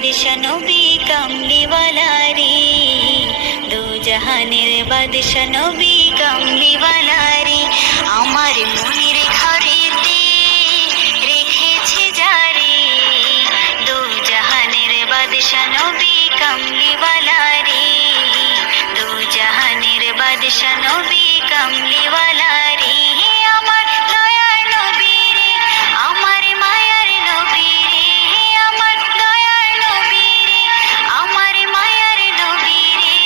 বাদশা নবী কামলিওয়ালা রে, দু জাহানের বাদশা নবী কামলিওয়ালা রে। আমার মনের ঘরেতে রেখেছে যারে, দু জাহানের বাদশা নবী কামলিওয়ালা রে, দু জাহানের বাদশা নবী কামলিওয়ালা রে। আমার দয়ার নবী রে, আমার মায়ার নবী রে, আমার দয়ার নবী রে, আমার মায়ার নবী রে,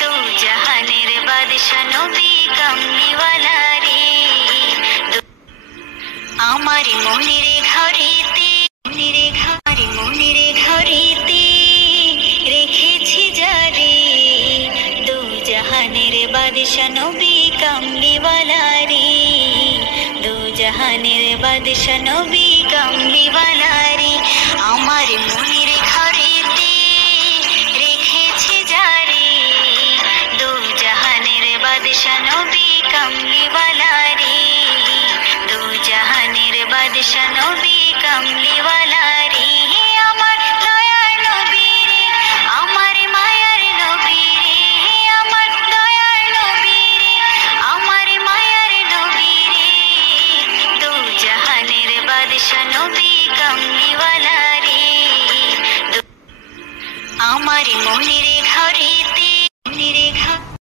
দু জাহানের বাদশা নবী কামলিওয়ালা রে। আমার মনের ঘরেতে মনের ঘরেতে রেখেছি যারে, দু জাহানের বাদশা নবী কামলিওয়ালা রে, দু জাহানের বাদশা নবী কামলিওয়ালা রে। আমার মনের ঘরেতে রেখেছি যারে, দু জাহানের বাদশা নবী কামলিওয়ালা রে, দু জাহানের বাদশা নবী কামলিওয়ালা রে। আমার দয়ার নবী রে, আমার মায়ার নবী রে, আমার দয়ার নবী রে, আমার মায়ার নবী রে, দু জাহানের বাদশা নবী কামলিওয়ালা রে। আমার মনের ঘরেতে